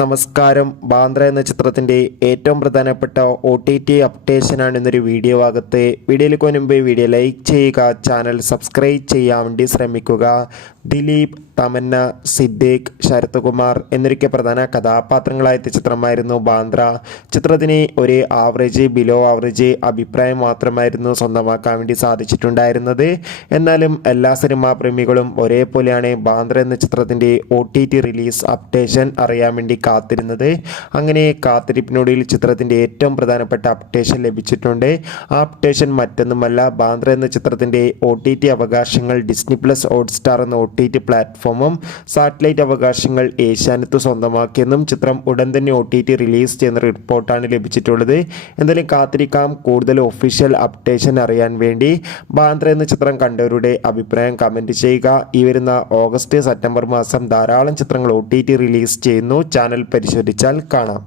നമസ്കാരം. ബാന്ദ്ര എന്ന ചിത്രത്തിൻ്റെ ഏറ്റവും പ്രധാനപ്പെട്ട OTT അപ്ഡേഷനാണ് ഇന്നൊരു വീഡിയോ ഭാഗത്ത്. വീഡിയോയിലേക്ക് മുൻപ് വീഡിയോ ലൈക്ക് ചെയ്യുക, ചാനൽ സബ്സ്ക്രൈബ് ചെയ്യാൻ വേണ്ടി ശ്രമിക്കുക. ദിലീപ്, തമന്ന, സിദ്ദീഖ്, ശരത് കുമാർ എന്നൊക്കെ പ്രധാന കഥാപാത്രങ്ങളായ ചിത്രമായിരുന്നു ബാന്ദ്ര. ചിത്രത്തിന് ഒരു ആവറേജ്, ബിലോ ആവറേജ് അഭിപ്രായം മാത്രമായിരുന്നു സ്വന്തമാക്കാൻ വേണ്ടി സാധിച്ചിട്ടുണ്ടായിരുന്നത്. എന്നാലും എല്ലാ സിനിമാ പ്രേമികളും ഒരേപോലെയാണ് ബാന്ദ്ര എന്ന ചിത്രത്തിൻ്റെ OTT റിലീസ് അപ്ഡേഷൻ അറിയാൻ വേണ്ടി കാത്തിരുന്നത്. അങ്ങനെ കാത്തിരിപ്പിനൊടുവിൽ ചിത്രത്തിൻ്റെ ഏറ്റവും പ്രധാനപ്പെട്ട അപ്ഡേഷൻ ലഭിച്ചിട്ടുണ്ട്. ആ അപ്ഡേഷൻ മറ്റൊന്നുമല്ല, ബാന്ദ്ര എന്ന ചിത്രത്തിൻ്റെ OTT അവകാശങ്ങൾ ഡിസ്നി പ്ലസ് ഹോട്ട്സ്റ്റാർ എന്ന OTT പ്ലാറ്റ്ഫോമും സാറ്റലൈറ്റ് അവകാശങ്ങൾ ഏഷ്യാനെറ്റ് സ്വന്തമാക്കിയെന്നും ചിത്രം ഉടൻ തന്നെ OTT റിലീസ് ചെയ്യുന്ന റിപ്പോർട്ടാണ് ലഭിച്ചിട്ടുള്ളത്. എന്തായാലും കാത്തിരിക്കാം കൂടുതൽ ഒഫീഷ്യൽ അപ്ഡേഷൻ അറിയാൻ വേണ്ടി. ബാന്ദ്ര എന്ന ചിത്രം കണ്ടവരുടെ അഭിപ്രായം കമൻറ്റ് ചെയ്യുക. ഈ വരുന്ന ഓഗസ്റ്റ് സെപ്റ്റംബർ മാസം ധാരാളം ചിത്രങ്ങൾ OTT റിലീസ് ചെയ്യുന്നു. ചാനൽ പരിശോധിച്ചാൽ കാണാം.